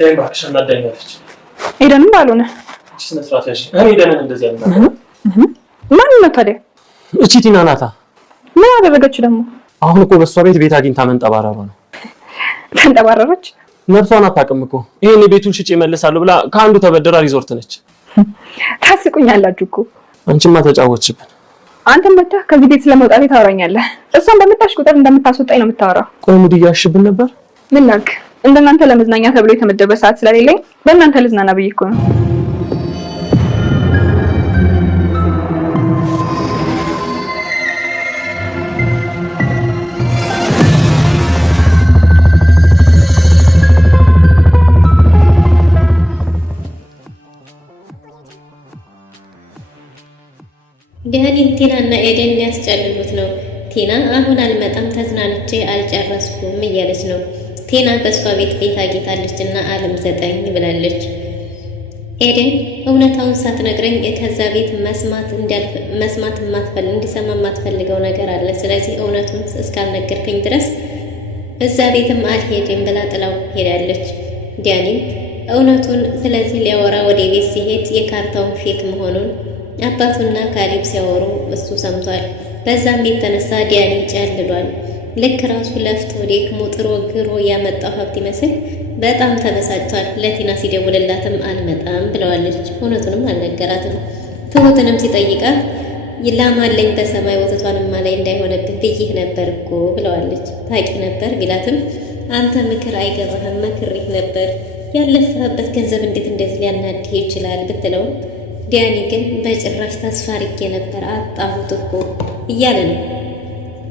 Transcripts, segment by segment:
ባክሽ እናዳኛለች። ኤደንም ባልሆነ ስነ ስርዓት ያሽ እኔ ኤደንን እንደዚህ ያልና ማን ነው ታዲያ? እቺ ቲና ናታ። ምን አደረገች ደግሞ? አሁን እኮ በሷ ቤት አግኝታ መንጠባረሯ ነው። ተንጠባረረች? ነፍሷን አታውቅም እኮ ይሄን ቤቱን ሽጬ እመልሳለሁ ብላ ከአንዱ ተበደራ ሪዞርት ነች። ታስቁኛላችሁ እኮ። አንቺማ ተጫወችብን። አንተም መጣ ከዚህ ቤት ስለመውጣት ታወራኛለህ። እሷን በመጣሽ ቁጥር እንደምታስወጣኝ ነው የምታወራው። ቆይ ሙድ እያሽብን ነበር። ምን ላድርግ? እንደናንተ ለመዝናኛ ተብሎ የተመደበ ሰዓት ስለሌለኝ በእናንተ ልዝናና ብዬ እኮ ነው። ዳኒን ቲናና ኤደን ሊያስጨልሉት ነው። ቲና አሁን አልመጣም ተዝናንቼ አልጨረስኩም እያለች ነው። ቲና በሷ ቤት አግኝታለችና አለም ዘጠኝ ብላለች። ኤደን እውነታውን ሳትነግረኝ ከዛ ቤት መስማት እንዲሰማ የማትፈልገው ነገር አለ። ስለዚህ እውነቱን እስካልነገርከኝ ድረስ እዛ ቤትም አልሄድም ብላ ጥላው ሄዳለች። ዳኒም እውነቱን ስለዚህ ሊያወራ ወደ ቤት ሲሄድ የካርታውን ፌክ መሆኑን አባቱና ካሌብ ሲያወሩ እሱ ሰምቷል። በዛም የተነሳ ዳኒ ጨልሏል። ልክ ራሱ ለፍቶ ደክሞ ጥሮ ግሮ ያመጣው ሀብት ይመስል በጣም ተበሳጭቷል። ለቲና ሲደውልላትም አልመጣም ብለዋለች። እውነቱንም አልነገራትም። ትሁትንም ሲጠይቃት ይላማለኝ በሰማይ ወተቷንማ ላይ እንዳይሆነብህ ብዬህ ነበር እኮ ብለዋለች። ታቂ ነበር ቢላትም አንተ ምክር አይገባህም መክሬህ ነበር ያለፈህበት ገንዘብ እንዴት እንደዚህ ሊያናድህ ይችላል ብትለውም ዳኒ ግን በጭራሽ ተስፋ አድርጌ ነበር አጣሁት እኮ እያለ ነው።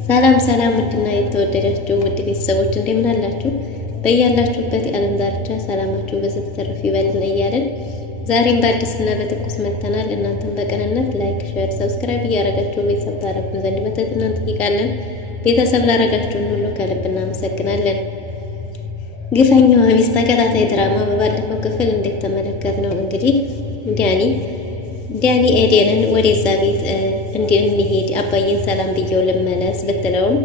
ሰላም ሰላም፣ ውድና የተወደዳችሁ ውድ ቤተሰቦች እንደምን አላችሁ? በያላችሁበት የዓለም ዳርቻ ሰላማችሁ በስትተርፍ ይበልን እያለን ዛሬም በአዲስና በትኩስ መጥተናል። እናንተም በቅንነት ላይክ፣ ሼር፣ ሰብስክራይብ እያደረጋችሁ ቤተሰብ ታረጉን ዘንድ በትህትና እንጠይቃለን። ቤተሰብ ላደረጋችሁን ሁሉ ከልብ እናመሰግናለን። ግፈኛዋ ሚስት ተከታታይ ድራማ በባለፈው ክፍል እንደተመለከት ነው እንግዲህ ዳኒ ኤደንን ወደዛ ቤት እንድንሄድ አባዬን ሰላም ብየው ልመለስ ብትለውም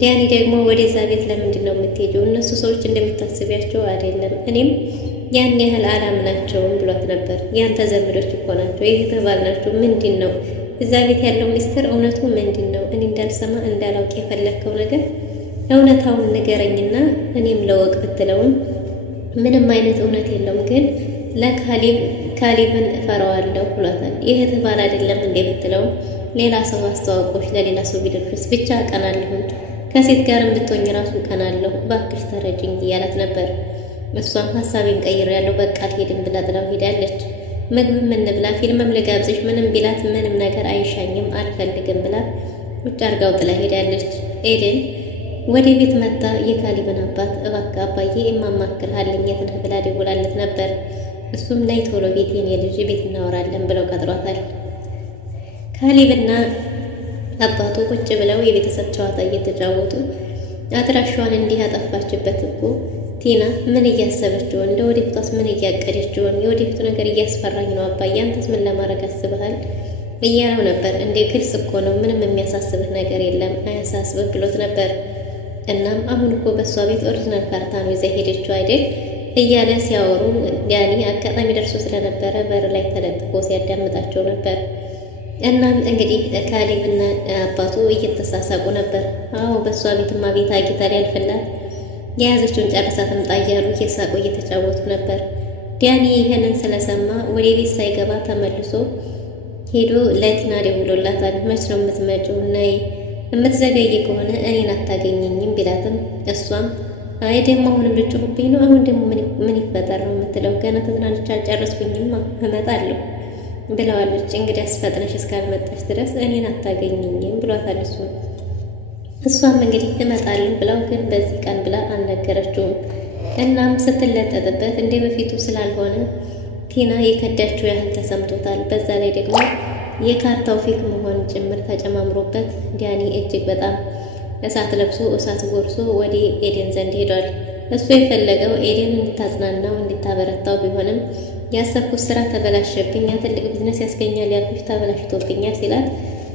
ዳኒ ደግሞ ወደዛ ቤት ለምንድን ነው የምትሄጂው? እነሱ ሰዎች እንደምታስቢያቸው አይደለም፣ እኔም ያን ያህል አላምናቸውም ብሏት ነበር። ያንተ ዘመዶች እኮ ናቸው፣ ይህ ተባል ናቸው። ምንድን ነው እዛ ቤት ያለው ሚስጥር? እውነቱ ምንድን ነው? እኔ እንዳልሰማ እንዳላውቅ የፈለግከው ነገር እውነታውን ንገረኝና እኔም ለወቅ ብትለውም ምንም አይነት እውነት የለውም፣ ግን ካሌብን እፈራዋለሁ ብሏታል። ይህ ተባል አይደለም እንዴ ብትለው ሌላ ሰው አስተዋውቆች ለሌላ ሰው ቢደርስ ብቻ ቀናለሁ፣ ከሴት ጋርም ብትሆኝ ራሱ ቀናለሁ፣ ባክሽ ተረጅኝ እያላት ነበር። እሷም ሀሳቤን ቀይሬያለሁ በቃ አልሄድም ብላ ጥላው ሄዳለች። ምግብም እንብላ ፊልምም ልጋብዝሽ ምንም ቢላት ምንም ነገር አይሻኝም አልፈልግም ብላ ውጭ አርጋው ጥላ ሄዳለች። ኤደን ወደ ቤት መጣ። የካሌብን አባት እባክህ አባዬ የማማክርሃለኝ የት ነህ ብላ ደውላለት ነበር። እሱም ላይ ቶሎ ቤቴን የልጅ ቤት እናወራለን ብለው ቀጥሯታል። ካሌብና አባቱ ቁጭ ብለው የቤተሰብ ጨዋታ እየተጫወቱ አድራሿን እንዲህ ያጠፋችበት እኮ ቲና ምን እያሰበች ሆን? ለወደፊቷስ ምን እያቀደች ሆን? የወደፊቱ ነገር እያስፈራኝ ነው አባዬ፣ አንተስ ምን ለማድረግ አስበሃል እያለው ነበር። እንዴ ግልጽ እኮ ነው፣ ምንም የሚያሳስብህ ነገር የለም አያሳስብህ ብሎት ነበር። እናም አሁን እኮ በእሷ ቤት ኦሪጂናል ካርታ ነው ይዛ ሄደችው አይደል እያለ ሲያወሩ ዳኒ አጋጣሚ ደርሶ ስለነበረ በር ላይ ተለጥፎ ሲያዳምጣቸው ነበር። እናም እንግዲህ ካሌብና አባቱ እየተሳሳቁ ነበር። አዎ በእሷ ቤትማ ቤት አጊታ ሊያልፍላት የያዘችውን ጨርሳ ትምጣ እያሉ እየሳቁ እየተጫወቱ ነበር። ዳኒ ይህንን ስለሰማ ወደ ቤት ሳይገባ ተመልሶ ሄዶ ለቲና ደውሎላታል። መች ነው የምትመጪው? ነይ፣ የምትዘገይ ከሆነ እኔን አታገኘኝም ቢላትም እሷም አይ ደግሞ አሁንም ልጭሁብኝ ነው። አሁን ደግሞ ምን ይፈጠር ነው የምትለው? ገና ተዝናንቻ አልጨረስኩኝም እመጣለሁ ብለዋለች። እንግዲህ አስፈጥነሽ እስካልመጣሽ ድረስ እኔን አታገኘኝም ብሏታል እሱ። እሷም እንግዲህ እመጣለሁ ብላው ግን በዚህ ቀን ብላ አልነገረችውም። እናም ስትለጠጥበት እንደ በፊቱ ስላልሆነ ቲና የከዳችው ያህል ተሰምቶታል። በዛ ላይ ደግሞ የካርታው ፌክ መሆን ጭምር ተጨማምሮበት ዳኒ እጅግ በጣም እሳት ለብሶ እሳት ጎርሶ ወደ ኤደን ዘንድ ሄዷል። እሱ የፈለገው ኤደን እንድታጽናናው እንድታበረታው ቢሆንም ያሰብኩት ስራ ተበላሸብኝ፣ ትልቅ ቢዝነስ ያስገኛል ያልኩሽ ተበላሽቶብኛል ሲላት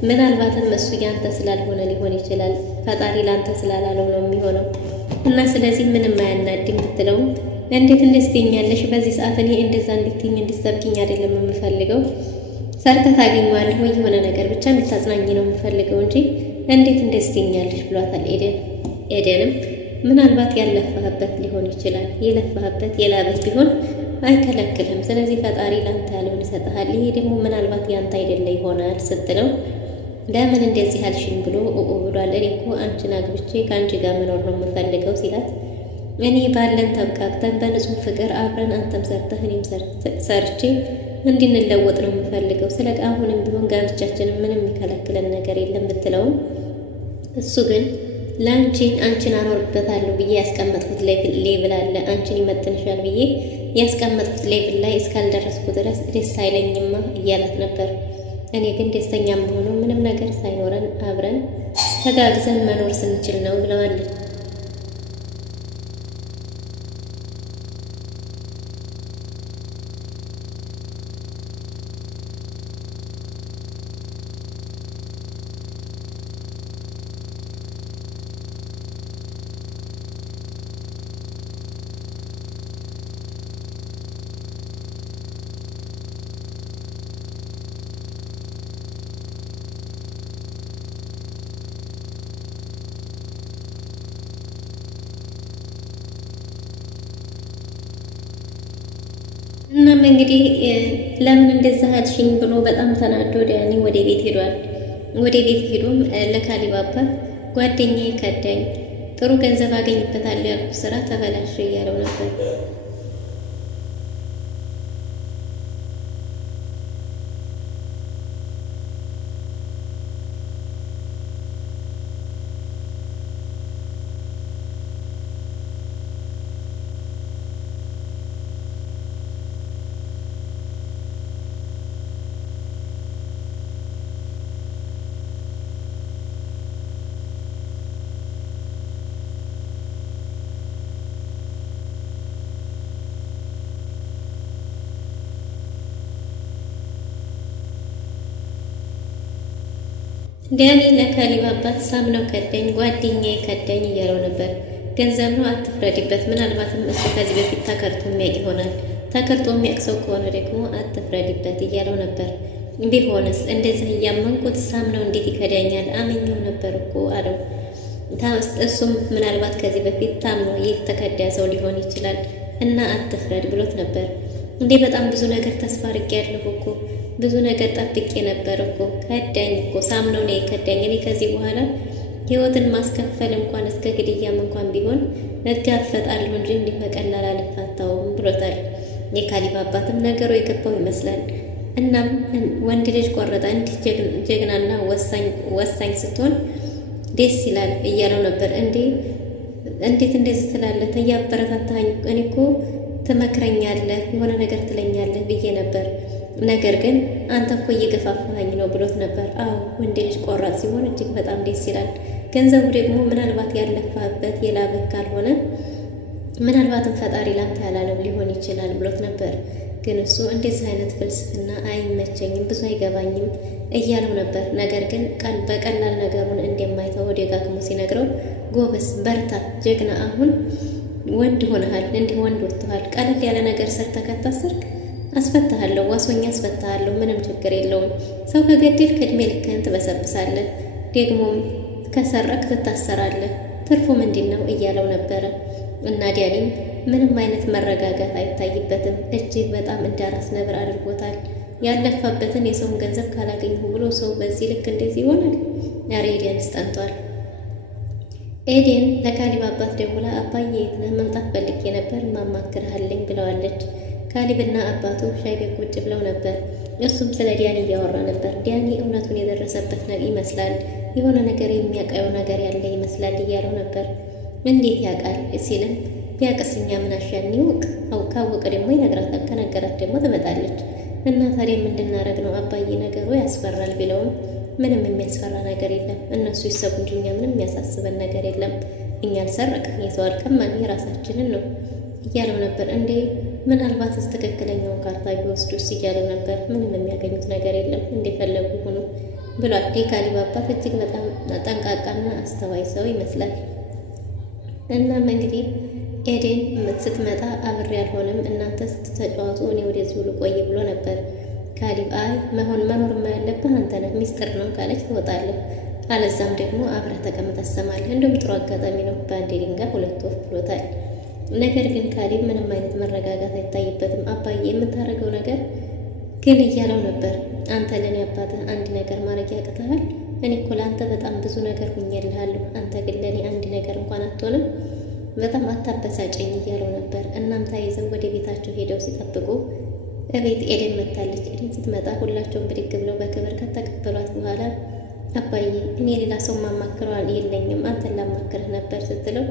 ምናልባትም እሱ ያንተ ስላልሆነ ሊሆን ይችላል፣ ፈጣሪ ላንተ ስላላለው ነው የሚሆነው እና ስለዚህ ምንም አያናድም ብትለው እንዴት እንደዚህ ትይኛለሽ? በዚህ ሰዓት እኔ እንደዛ እንድትይኝ እንድትሰብኪኝ አይደለም የምፈልገው። ሰርተህ ታገኘዋለህ ወይ የሆነ ነገር ብቻ እንድታጽናኝ ነው የምፈልገው እንጂ እንዴት እንደዚህ ትይኛለሽ ብሏታል ኤደን። ኤደንም ምናልባት ያለፈህበት ሊሆን ይችላል፣ የለፈህበት የላበት ቢሆን አይከለክልም። ስለዚህ ፈጣሪ ላንተ ያለውን ይሰጥሃል። ይሄ ደግሞ ምናልባት ያንተ አይደለ ይሆናል ስትለው ለምን እንደዚህ አልሽኝ ብሎ ብሏል። እኔ እኮ አንቺን አግብቼ ከአንቺ ጋር መኖር ነው የምፈልገው ሲላት እኔ ባለን ተብቃቅተን በንጹህ ፍቅር አብረን አንተም ሰርተህ እኔም ሰርቼ እንድንለወጥ ነው የምፈልገው። ስለ አሁንም ቢሆን ጋብቻችንን ምንም የሚከለክለን ነገር የለም ብትለውም እሱ ግን አንቺን አኖርበታለሁ ብዬ ያስቀመጥኩት ሌብል አለ፣ አንቺን ይመጥንሻል ብዬ ያስቀመጥኩት ሌብል ላይ እስካልደረስኩ ድረስ ደስ አይለኝማ እያላት ነበር። እኔ ግን ደስተኛ መሆኑ ምንም ነገር ሳይኖረን አብረን ተጋግዘን መኖር ስንችል ነው ብለዋለች። እናም እንግዲህ ለምን እንደዛ አልሽኝ ብሎ በጣም ተናዶ ዳኒ ወደ ቤት ሄዷል። ወደ ቤት ሄዶም ለካሊብ አባት ጓደኛዬ ከዳኝ፣ ጥሩ ገንዘብ አገኝበታለሁ ያልኩት ስራ ተበላሽ እያለው ነበር። ዳኒ ለካሊብ አባት ሳምነው ከዳኝ፣ ጓደኛዬ ከዳኝ እያለው ነበር። ገንዘብ ነው አትፍረድበት፣ ምናልባትም እሱ ከዚህ በፊት ተከርቶ የሚያውቅ ይሆናል። ተከርቶ የሚያውቅ ሰው ከሆነ ደግሞ አትፍረድበት እያለው ነበር። ቢሆንስ እንደዚህ እያመንኩት ሳምነው እንዴት ይከዳኛል? አመኘው ነበር እኮ አለው። እሱም ምናልባት ከዚህ በፊት ታምኖ የተከዳ ሰው ሊሆን ይችላል እና አትፍረድ ብሎት ነበር። እንዴ በጣም ብዙ ነገር ተስፋ አድርጌያለሁ እኮ ብዙ ነገር ጠብቄ ነበር እኮ ከዳኝ እኮ ሳምነው ነው የከዳኝ። እኔ ከዚህ በኋላ ህይወትን ማስከፈል እንኳን እስከ ግድያም እንኳን ቢሆን እጋፈጣለሁ እንጂ እንዲህ በቀላል አልፋታውም ብሎታል። የካሊብ አባትም ነገሩ የገባው ይመስላል። እናም ወንድ ልጅ ቆረጠ እንዲህ ጀግናና ወሳኝ ስትሆን ደስ ይላል እያለው ነበር። እንዴት እንደዚህ ትላለህ? እያበረታታኝ እኔ እኮ ትመክረኛለህ፣ የሆነ ነገር ትለኛለህ ብዬ ነበር ነገር ግን አንተ እኮ እየገፋፋኝ ነው ብሎት ነበር። አዎ ወንድ ልጅ ቆራጥ ሲሆን እጅግ በጣም ደስ ይላል። ገንዘቡ ደግሞ ምናልባት ያለፋበት የላብህ ካልሆነ ምናልባትም ፈጣሪ ላንተ ያላለው ሊሆን ይችላል ብሎት ነበር። ግን እሱ እንደዚህ አይነት ፍልስፍና አይመቸኝም፣ ብዙ አይገባኝም እያለው ነበር። ነገር ግን በቀላል ነገሩን እንደማይተው ደጋግሞ ሲነግረው ጎበዝ፣ በርታ፣ ጀግና፣ አሁን ወንድ ሆነሃል፣ እንዲህ ወንድ ወጥተሃል። ቀለል ያለ ነገር ሰርተህ ከታሰርክ አስፈታሃለሁ፣ ዋሶኛ አስፈታሃለሁ፣ ምንም ችግር የለውም። ሰው ከገደልክ ዕድሜ ልክህን ትበሰብሳለህ፣ ደግሞም ከሰረክ ትታሰራለህ። ትርፉ ምንድን ነው እያለው ነበረ። እና ዳኒም ምንም አይነት መረጋጋት አይታይበትም። እጅግ በጣም እንዳራስ ነብር አድርጎታል። ያለፋበትን የሰውን ገንዘብ ካላገኘሁ ብሎ ሰው በዚህ ልክ እንደዚህ ይሆናል? ኧረ ኤደን ስጠንቷል። ኤደን ለካሊብ አባት ደውላ አባዬ የት ነህ? መምጣት ፈልጌ ነበር ማማክርሃለኝ ብለዋለች። ካሊብና አባቱ ሻይ ቤት ቁጭ ብለው ነበር። እሱም ስለ ዳኒ እያወራ ነበር። ዳኒ እውነቱን የደረሰበት ይመስላል፣ የሆነ ነገር የሚያውቀው ነገር ያለ ይመስላል እያለው ነበር። እንዴት ያውቃል ሲልም ቢያውቅስ እኛ ምን አሻን ይውቅ፣ ካወቀ ደግሞ ይነግራታል፣ ከነገራት ደግሞ ትመጣለች። እና ታዲያ ምንድናረግ ነው አባዬ? ነገሩ ያስፈራል ቢለውም ምንም የሚያስፈራ ነገር የለም፣ እነሱ ይሰቡ እንጂ እኛ ምንም የሚያሳስበን ነገር የለም። እኛ አልሰረቅን፣ የሰው አልቀማን፣ የራሳችንን ነው እያለው ነበር። እንዴ ምናልባትስ ትክክለኛውን ካርታ ቢወስዱስ እያለው ነበር። ምንም የሚያገኙት ነገር የለም፣ እንደፈለጉ ይሁኑ ብሏል። የካሊብ አባት እጅግ በጣም ጠንቃቃና አስተዋይ ሰው ይመስላል። እናም እንግዲህ ኤደን ስትመጣ አብሬ አልሆንም እናንተ ስትተጫወቱ እኔ ወደዚሁ ልቆይ ብሎ ነበር። ካሌብ አይ መኖርማ ያለብህ አንተ ነህ ሚስጥር ነው ካለች ትወጣለህ፣ አለዛም ደግሞ አብረህ ተቀምጠህ ትሰማለህ። እንደውም ጥሩ አጋጣሚ ነው በአንዴ ድንጋይ ሁለት ወፍ ብሎታል። ነገር ግን ካሌብ ምንም አይነት መረጋጋት አይታይበትም። አባዬ የምታደርገው ነገር ግን እያለው ነበር። አንተ ለእኔ አባትህ አንድ ነገር ማድረግ ያቅተሃል? እኔ እኮ ለአንተ በጣም ብዙ ነገር ሁኜልሃለሁ። አንተ ግን ለእኔ አንድ ነገር እንኳን አትሆንም። በጣም አታበሳጨኝ እያለው ነበር። እናም ተያይዘው ወደ ቤታቸው ሄደው ሲጠብቁ እቤት ኤደን መታለች። ኤደን ስትመጣ ሁላቸውም ብድግ ብለው በክብር ከተቀበሏት በኋላ አባዬ እኔ ሌላ ሰው ማማክረዋል የለኝም አንተን ላማክርህ ነበር ስትለው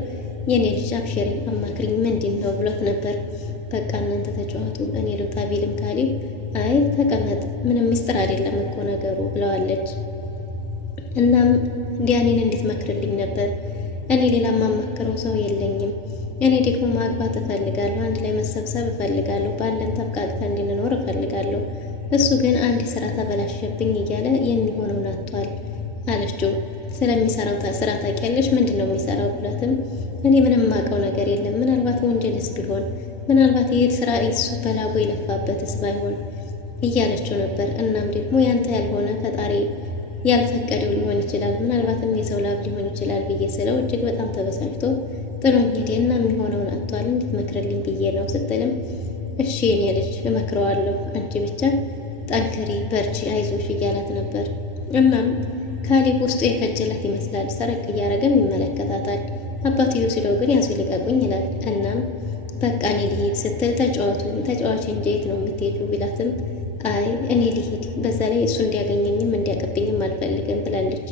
የኔ ልጅ አብሽሪ አማክሪኝ ምንድን ነው ብሏት ነበር። በቃ እናንተ ተጫዋቱ እኔ ልውጣ ቢልም ካሌብ አይ ተቀመጥ ምንም ሚስጥር አይደለም እኮ ነገሩ ብለዋለች። እናም ዲያኔን እንድትመክርልኝ ነበር። እኔ ሌላ ማማክረው ሰው የለኝም። እኔ ደግሞ ማግባት እፈልጋለሁ፣ አንድ ላይ መሰብሰብ እፈልጋለሁ፣ ባለን ተብቃቅተን እንድንኖር እፈልጋለሁ። እሱ ግን አንድ ስራ ተበላሸብኝ እያለ የሚሆነውን አጥቷል አለችው። ስለሚሰራው ስራ ታውቂያለሽ? ምንድን ነው የሚሰራው ብላትም እኔ ምንም የማውቀው ነገር የለም፣ ምናልባት ወንጀልስ ቢሆን ምናልባት ይህ ስራ እሱ በላቡ የለፋበትስ ባይሆን እያለችው ነበር። እናም ደግሞ ያንተ ያልሆነ ፈጣሪ ያልፈቀደው ሊሆን ይችላል፣ ምናልባትም የሰው ላብ ሊሆን ይችላል ብዬ ስለው እጅግ በጣም ተበሳጭቶ ጥሎኝ ሄደ እና የሚሆነውን አጥቷል እንድትመክርልኝ ብዬ ነው ስትልም እሺ የኔ ልጅ እመክረዋለሁ፣ አንቺ ብቻ ጠንክሪ በርቺ አይዞሽ እያላት ነበር። እናም ካሌብ ውስጡ የከጀላት ይመስላል። ሰረቅ እያደረገም ይመለከታታል። አባትየው ሲለው ግን ያዙ ልቀቁኝ ይላል። እናም በቃ እኔ ልሂድ ስትል ተጫዋች እንጂ የት ነው የምትሄጂው ቢላትም አይ እኔ ልሂድ፣ በዛ ላይ እሱ እንዲያገኘኝም እንዲያቀብኝም አልፈልግም ብላለች።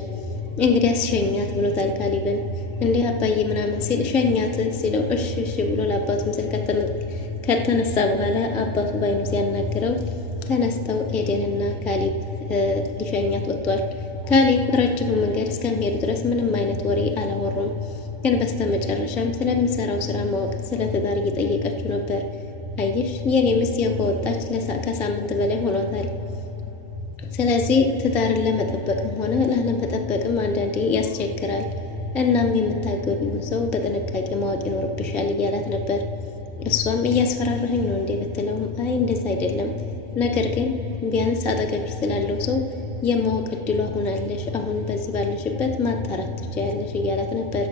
እንግዲያስ ሸኛት ብሎታል ካሌብን። እንዲህ አባዬ ምናምን ሲል ሸኛት ሲለው እሺ እሺ ብሎ ለአባቱ ምስል ከተነሳ በኋላ አባቱ ባይኑ ሲያናግረው ተነስተው ኤደንና ካሌብ ሊሸኛት ወጥቷል። ካሌብ ረጅሙ መንገድ እስከሚሄዱ ድረስ ምንም አይነት ወሬ አላወሩም። ግን በስተመጨረሻም ስለሚሰራው ስራ ማወቅ ስለ ትዳር እየጠየቀችው ነበር። አየሽ የኔ ሚስት ከወጣች ከሳምንት በላይ ሆኗታል። ስለዚህ ትዳርን ለመጠበቅም ሆነ ላለመጠበቅም አንዳንዴ ያስቸግራል። እናም የምታገቢው ሰው በጥንቃቄ ማወቅ ይኖርብሻል እያላት ነበር። እሷም እያስፈራራኸኝ ነው እንዴ ብትለውም አይ እንደዛ አይደለም፣ ነገር ግን ቢያንስ አጠገብሽ ስላለው ሰው የማወቅ እድሉ አሁናለሽ፣ አሁን በዚህ ባለሽበት ማጣራት ትችያለሽ እያላት ነበር።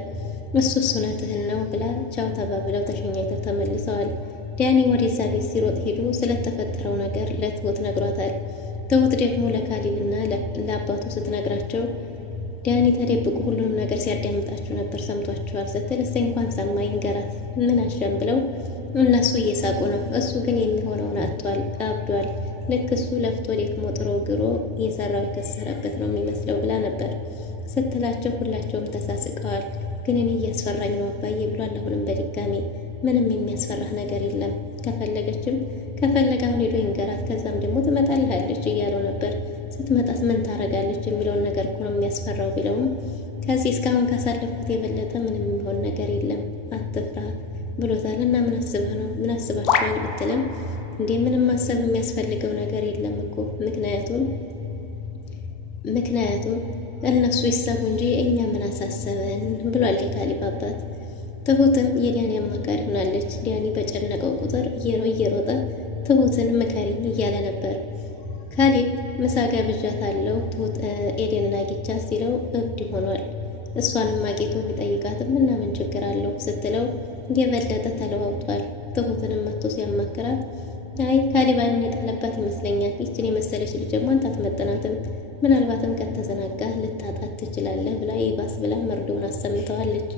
እሱስ እውነትህን ነው ብላ ቻው ተባብለው ተሸኛይተው ተመልሰዋል። ዲያኒ ወደዛ ቤት ሲሮጥ ሄዶ ስለተፈጠረው ነገር ለትሁት ነግሯታል። ትሁት ደግሞ ለካሌብና ለአባቱ ስትነግራቸው ዲያኒ ተደብቁ ሁሉንም ነገር ሲያዳምጣችሁ ነበር ሰምቷችኋል ስትል እሰይ እንኳን ሰማ ይንገራት ምን አሻም ብለው እነሱ እየሳቁ ነው። እሱ ግን የሚሆነውን አጥቷል፣ አብዷል። ልክ እሱ ለፍቶ ደክሞ ጥሮ ግሮ የሰራው የከሰረበት ነው የሚመስለው ብላ ነበር ስትላቸው ሁላቸውም ተሳስቀዋል። ግን እኔ እያስፈራኝ ነው አባዬ ብሏል። አሁንም በድጋሚ ምንም የሚያስፈራህ ነገር የለም፣ ከፈለገ አሁን ሄዶ ይንገራት፣ ከዛም ደግሞ ትመጣልሃለች እያለው ነበር። ስትመጣስ ምን ታረጋለች የሚለውን ነገር እኮ ነው የሚያስፈራው ቢለውም ከዚህ እስካሁን ካሳለፍኩት የበለጠ ምንም የሚሆን ነገር የለም አትፍራ ብሎታል። እና ምን አስባችኋል ብትልም እንዴ ምንም ማሰብ የሚያስፈልገው ነገር የለም እኮ ምክንያቱም እነሱ ይሰቡ እንጂ እኛ ምን አሳሰበን ብሏል የካሌብ አባት። ትሁትም የዲያኒ አማካሪ ሆናለች። ዲያኒ በጨነቀው ቁጥር እየሮጠ ትሁትን ምከሪኝ እያለ ነበር። ካሌብ ምሳ ጋብዣታለሁ ትሁት ኤደንን አግኝቻት ሲለው እብድ ሆኗል። እሷንም አግኝቶ ቢጠይቃትም እና ምን ችግር አለው ስትለው የበለጠ ተለዋውጧል። ትሁትንም መጥቶ ሲያማክራት አይ ካሌብ አይን የቀለባት ይመስለኛል፣ ይችን የመሰለች ልጅ አንተ አትመጥናትም፣ ምናልባትም ከተዘናጋ ልታጣት ትችላለህ ብላ ይባስ ብላ መርዶውን አሰምተዋለች።